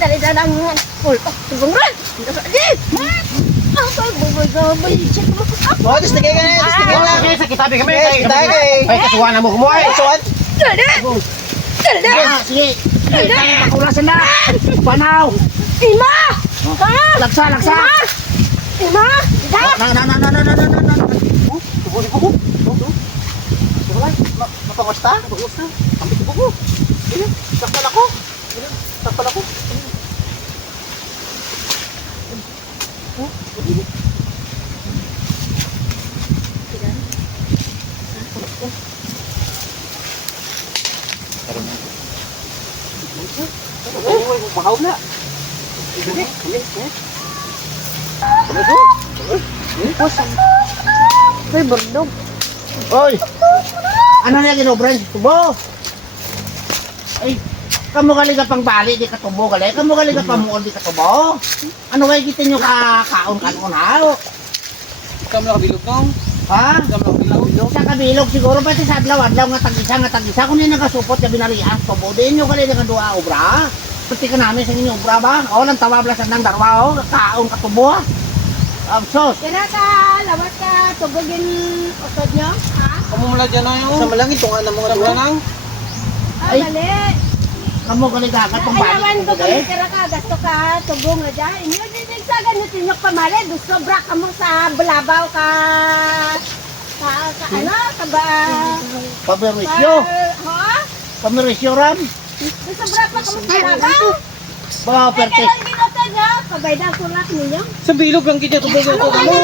Dari na lang nga. Uy, oh, tugong rin. Di! Ang pagbubugoy. Oh, tistigay ka na. Tistigay na. Okay, sa kitabi kami. Okay, kitabi kay. Ay, kasuhan na mo kumuha. Kasuhan. Dari! Dari! Sige. Dari! Pakulasan na. Panaw. Ima! Lagsa, lagsa. Ima! Ima! Na, na, na, na, na, na, na, na. Oh, tugon ko. Oh, tugon. Mapangwasta? Ang bitubo ko. Saktan ako. Saktan ako. Ako. Bahaw na. Sige, sige, sige. Uy, burdog. Oy. Ano na ginobran? Tubo. Ay, kamu gali ka pang bali, di ka tubo gali. Kamu gali ka pamuol, di ka tubo. Ano kaya gitin nyo ka kaon kanon ha? Ikaw mo nakabilog nung. Ha? Ikaw mo nakabilog. Sa kabilog siguro pati sa adlaw adlaw nga tag-isa nga tag-isa kung hindi nagasupot ka binarias tubo din nyo gali nga duha obra. Pati ka namin sa inyo obra ba? O lang tawabla sa nang darwa o kaon ka tubo. Um, sos. Kaya sa lawas ka tubogin utod nyo? Ha? Kamu mula dyan na yung. Sa malangit, tunga ng mga Sa duwa. nang. Ah, Ay. mali. Kamu kali dagat kung balik. Ayawan ko eh? kung itira ka, gasto ka, tubong na dyan. Inyo, dinig sa ganyan, tinyok pamali. Gusto bra ka sa balabaw ka. Ka, ka hmm. ano, ka ba? Pamirisyo. Ha? Pamirisyo ram. Gusto bra pa ka sa balabaw. Ba, perte. Ay, kailan ginutan niyo? Kabay na kulak ninyo. Sa bilog lang ganyan, tubong na ito. Ano,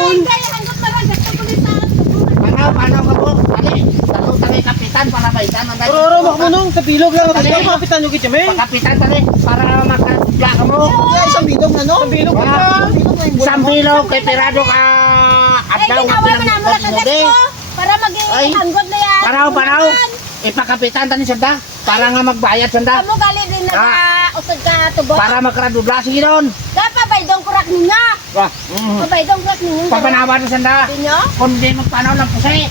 Panaw, panaw ka po. Ali, talo tali kapitan para baitan. Oro, oro, wak mo nung, kabilog lang. Tali, kapitan yung kitchen, eh. Kapitan tali, para magkasbla ka mo. Isang bilog na, no? Isang bilog ka. Isang bilog, kay Pirado ka. At daw, kapilang bilog mo, de. Para maging hanggot na yan. Panaw, panaw. Ipakapitan eh, tani sanda. Para nga magbayad sanda. Kamu gali din na ah. usod ka tubo. Para magkradubla, sige doon. Dapat baydong kurak ninyo. Wah. mm. Pabaydong kurak ninyo. Papanawan na sanda. Ninyo? Kung di magpanaw ng pusi.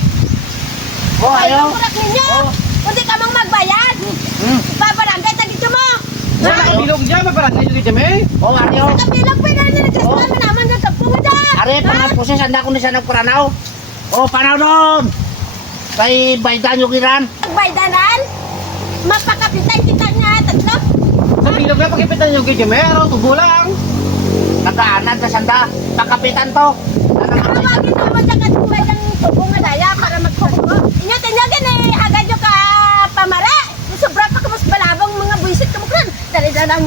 Oh, ayo. Baydong kurak ninyo. Oh. Kundi ka mang magbayad. Mm. Babarangay ta dito mo. Sa nakabilog dyan. Maparangay kitya may. Oh, ayo. Kabilang pa na nagkasama Oh. mo naman ng kapung da. Are, pangal po siya, sanda ko na siya nagparanaw. O, panaw doon! Kay Baydan yung iran. Baydanan. Mapakapitan kita nga tatlo. Sa bilog lang pakipitan yung kitya may. Araw tubo lang. Nagaanan sa sanda. Nakapitan to. Tawagin naman sa katuloy ng daya para magkukulo. Inyat-inyagan eh, agad pamara. Sobra pa kamas balabang mga buisit ka mukran. Dali na lang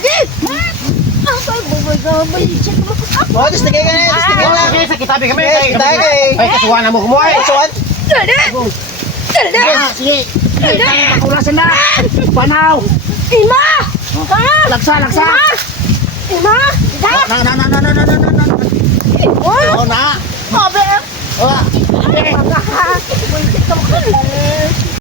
Di! Ang toy, buboy ka, buisit ka mukran. Oh, lang. Sige, sa kami. Sige. Ay, kasuhan mo kumuha. Eh. Kasuhan. Dali! Dali! Ah, sige, sige. Sige, nakulasan na. Panaw! Ima! Oh. Lagsa, lagsa! Ima! มาไน้าน้าน้าน้าน้าน้าน้าน้าน้าโอ้ยน้าขอบเลยเออเด็กมันขึ้นเลย